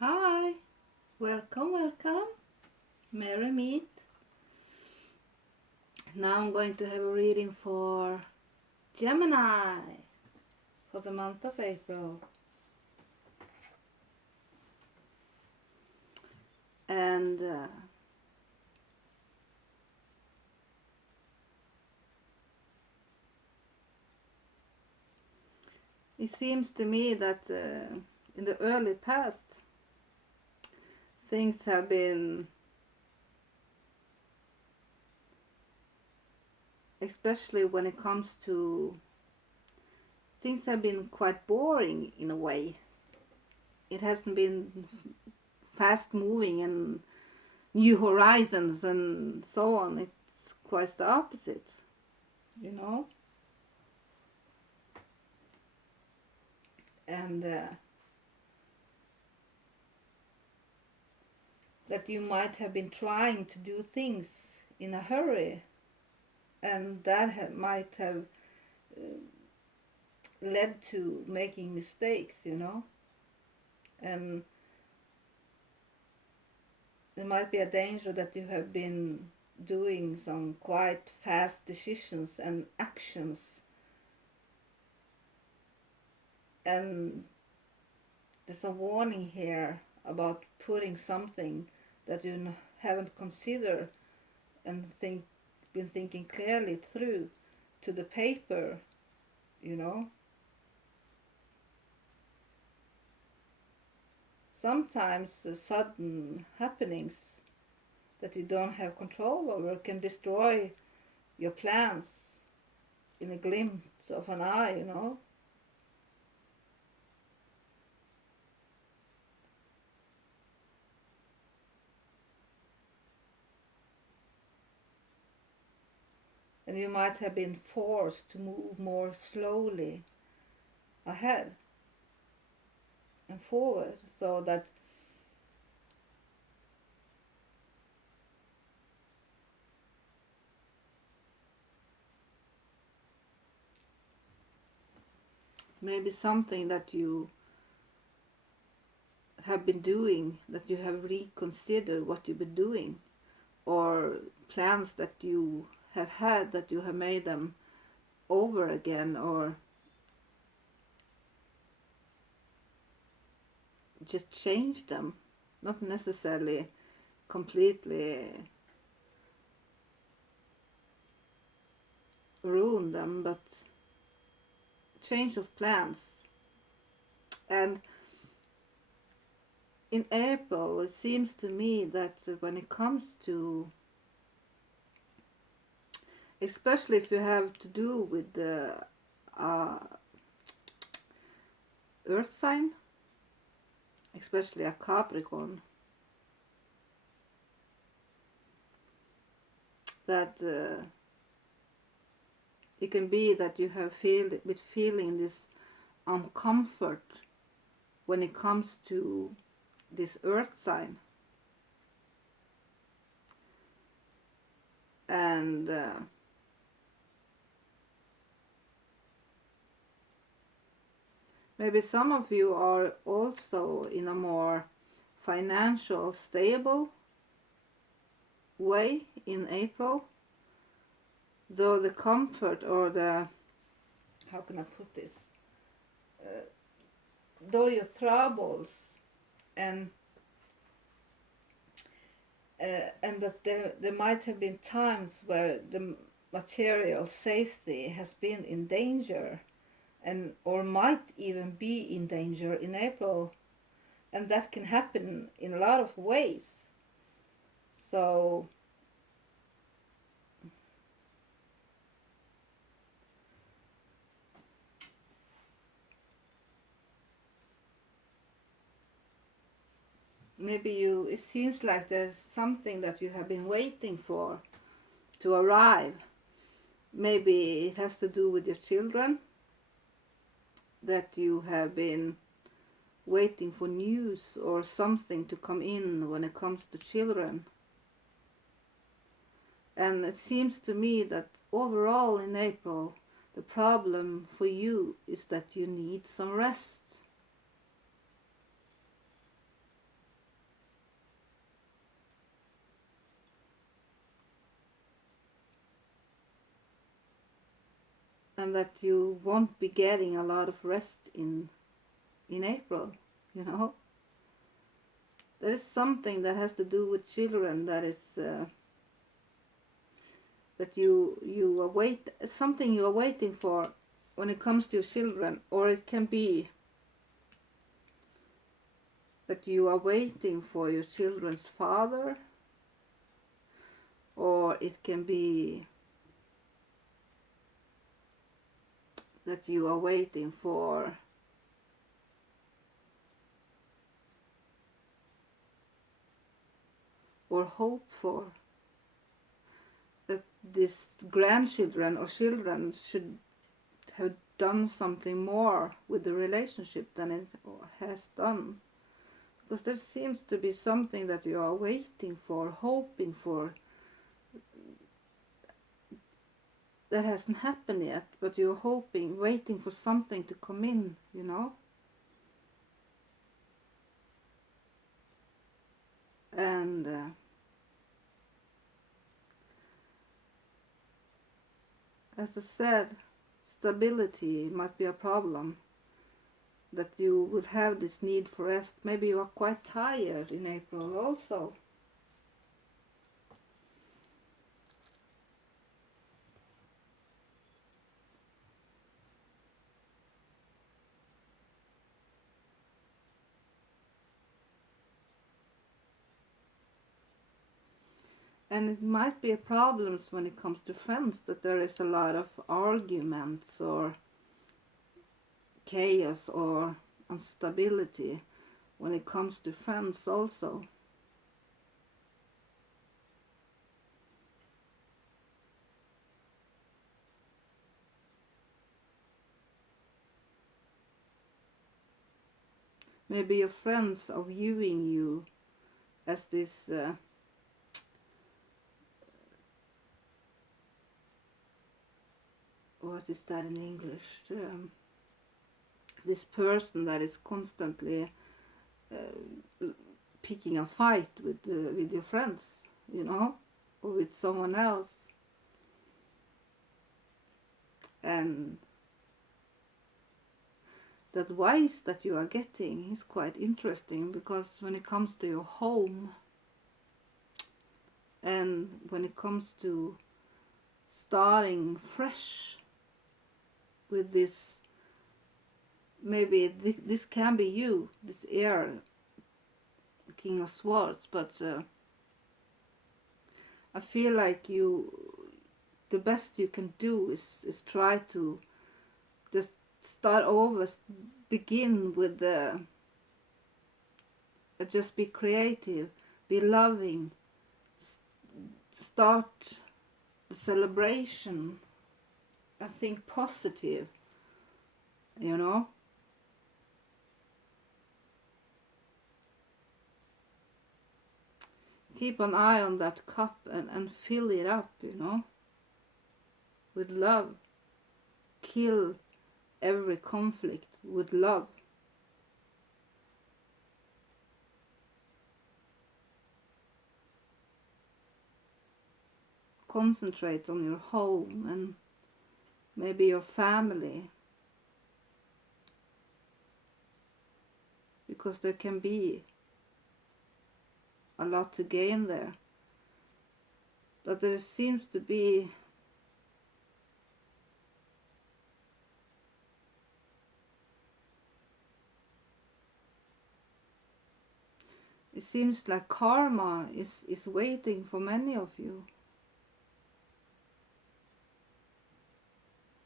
Hi, welcome, merry meet. Now I'm going to have a reading for Gemini for the month of April. And it seems to me that in the early past things have been, especially when it comes to, things have been quite boring in a way. It hasn't been fast moving and new horizons and so on. It's quite the opposite, you know. And that you might have been trying to do things in a hurry, and that might have led to making mistakes, you know. And there might be a danger that you have been doing some quite fast decisions and actions, and there's a warning here about putting something that you haven't considered and been thinking clearly through to the paper, you know. Sometimes sudden happenings that you don't have control over can destroy your plans in a glimpse of an eye, you know. And you might have been forced to move more slowly ahead and forward, so that maybe something that you have been doing, that you have reconsidered what you've been doing, or plans that you have had, that you have made them over again, or just change them, not necessarily completely ruin them, but change of plans. And in April, it seems to me that when it comes to, especially if you have to do with the uh, earth sign, especially a Capricorn, that it can be that you have been feeling this uncomfort when it comes to this earth sign. And maybe some of you are also in a more financial stable way in April, though the comfort, or the, how can I put this, though your troubles and that there might have been times where the material safety has been in danger, and or might even be in danger in April, and that can happen in a lot of ways. So maybe it seems like there's something that you have been waiting for to arrive. Maybe it has to do with your children, that you have been waiting for news or something to come in when it comes to children. And it seems to me that overall in April, the problem for you is that you need some rest. and that you won't be getting a lot of rest in April, you know. There is something that has to do with children that is that you await, something you are waiting for when it comes to your children, or it can be that you are waiting for your children's father, or it can be that you are waiting for or hope for that these grandchildren or children should have done something more with the relationship than it has done. Because there seems to be something that you are waiting for, hoping for, that hasn't happened yet, but you're hoping, waiting for something to come in, you know. And as I said, stability might be a problem, that you would have this need for rest. Maybe you are quite tired in April also. And it might be a problem when it comes to friends, that there is a lot of arguments or chaos or instability when it comes to friends also. Maybe your friends are viewing you as this what is that in English? This person that is constantly picking a fight with your friends, you know, or with someone else. And that advice that you are getting is quite interesting, because when it comes to your home and when it comes to starting fresh with this, maybe this can be you, this air King of Swords, but I feel like the best you can do is try to just start over, begin with just be creative, be loving, start the celebration, and think positive, you know. Keep an eye on that cup and fill it up, you know, with love. Kill every conflict with love. Concentrate on your home and maybe your family, because there can be a lot to gain there. But there seems to be it seems like karma is waiting for many of you.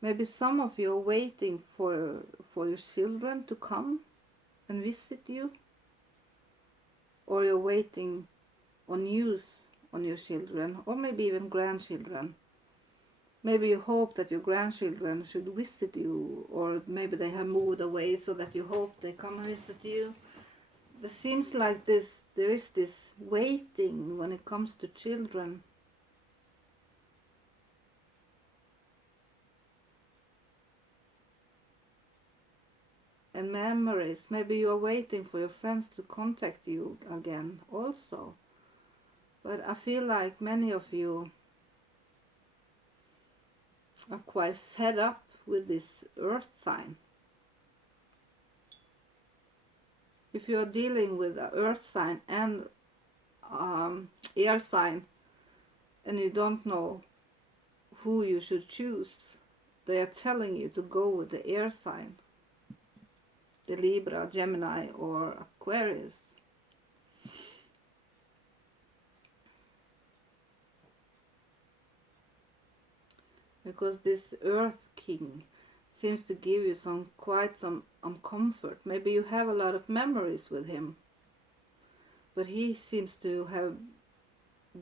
Maybe some of you are waiting for your children to come and visit you, or you're waiting on news on your children, or maybe even grandchildren. Maybe you hope that your grandchildren should visit you, or maybe they have moved away so that you hope they come and visit you. There seems like there is this waiting when it comes to children. And memories. Maybe you are waiting for your friends to contact you again also. But I feel like many of you are quite fed up with this earth sign. If you're dealing with an earth sign and air sign, and you don't know who you should choose, they are telling you to go with the air sign, the Libra, Gemini or Aquarius. Because this earth king seems to give you quite some comfort. Maybe you have a lot of memories with him, but he seems to have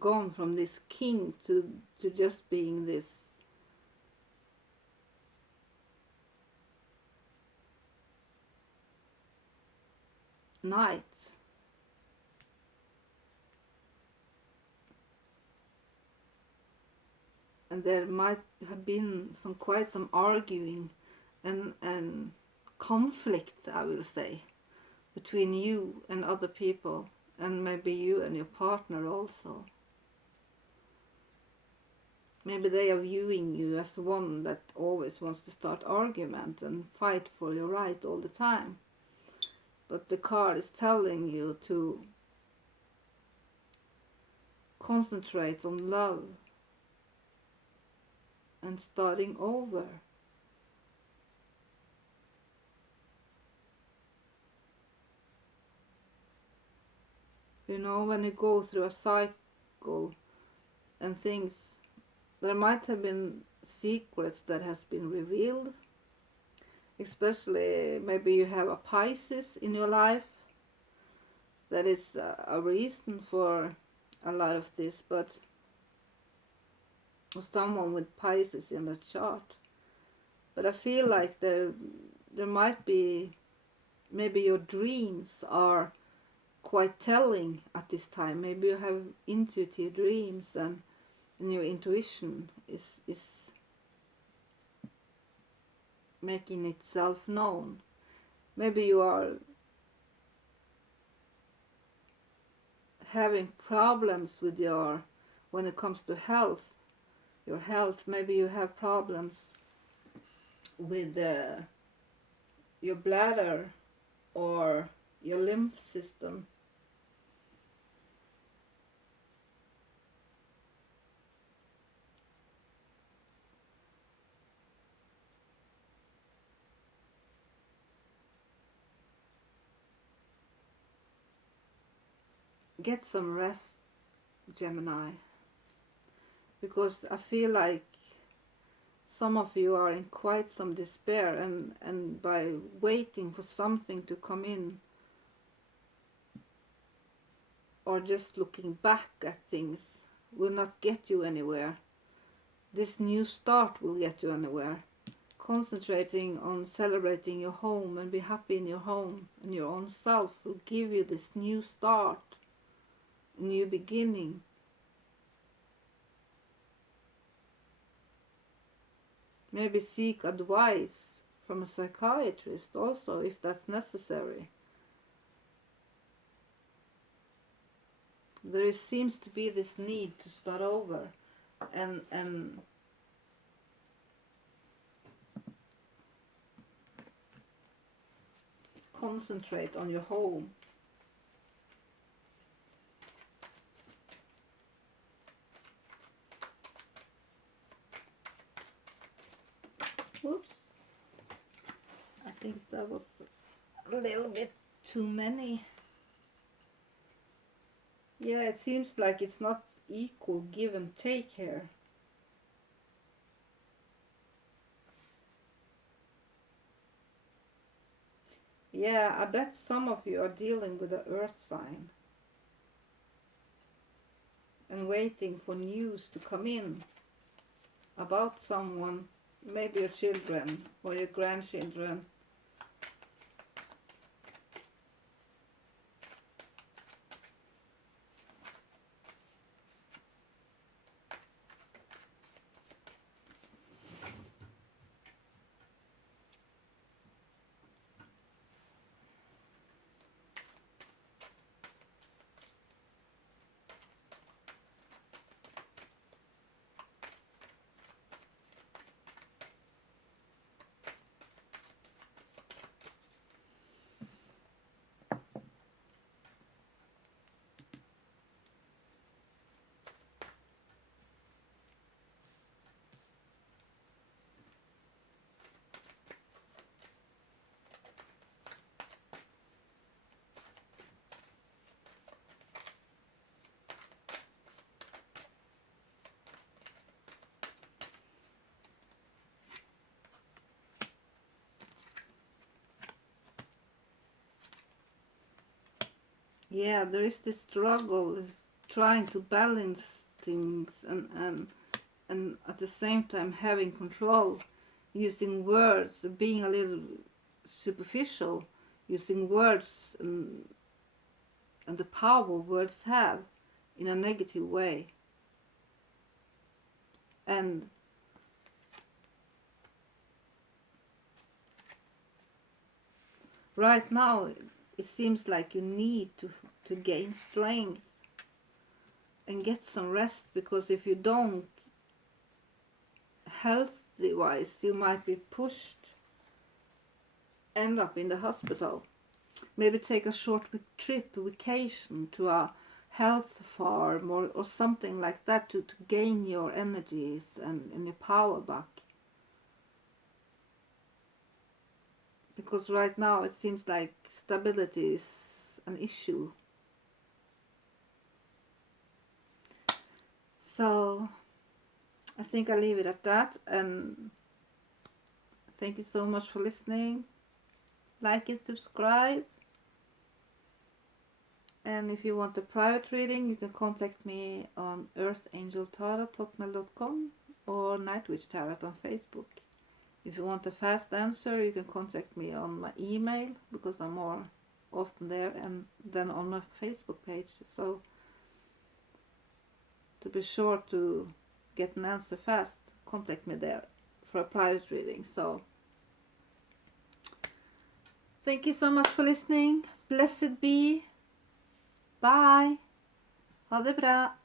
gone from this king to just being this knight. And there might have been quite some arguing and conflict, I will say, between you and other people, and maybe you and your partner also. Maybe they are viewing you as one that always wants to start argument and fight for your right all the time. But the card is telling you to concentrate on love and starting over. You know, when you go through a cycle and things, there might have been secrets that has been revealed. Especially maybe you have a Pisces in your life. That is a reason for a lot of this, but someone with Pisces in the chart. But I feel like there might be, maybe your dreams are quite telling at this time. Maybe you have intuitive dreams and your intuition is making itself known. Maybe you are having problems with when it comes to health, your health. Maybe you have problems with your bladder or your lymph system. Get some rest, Gemini, because I feel like some of you are in quite some despair, and by waiting for something to come in or just looking back at things will not get you anywhere. This new start will get you anywhere. Concentrating on celebrating your home and be happy in your home and your own self will give you this new start, a new beginning. Maybe seek advice from a psychiatrist also, if that's necessary. There seems to be this need to start over and concentrate on your home. Whoops. I think that was a little bit too many. Yeah, it seems like it's not equal give and take here. Yeah, I bet some of you are dealing with the earth sign and waiting for news to come in about someone, maybe your children or your grandchildren. yeah, there is this struggle of trying to balance things and at the same time having control, using words, being a little superficial, using words and the power words have in a negative way. And right now it seems like you need to gain strength and get some rest, because if you don't, healthy wise, you might be pushed, end up in the hospital. Maybe take a short trip, vacation to a health farm or something like that to gain your energies and your power back. Because right now it seems like stability is an issue. So I think I'll leave it at that, and thank you so much for listening. Like and subscribe. And if you want a private reading, you can contact me on earthangeltarot@hotmail.com or Nightwitch Tarot on Facebook. If you want a fast answer, you can contact me on my email, because I'm more often there, and then on my Facebook page. So to be sure to get an answer fast, contact me there for a private reading. So thank you so much for listening. Blessed be. Bye. Ha det bra.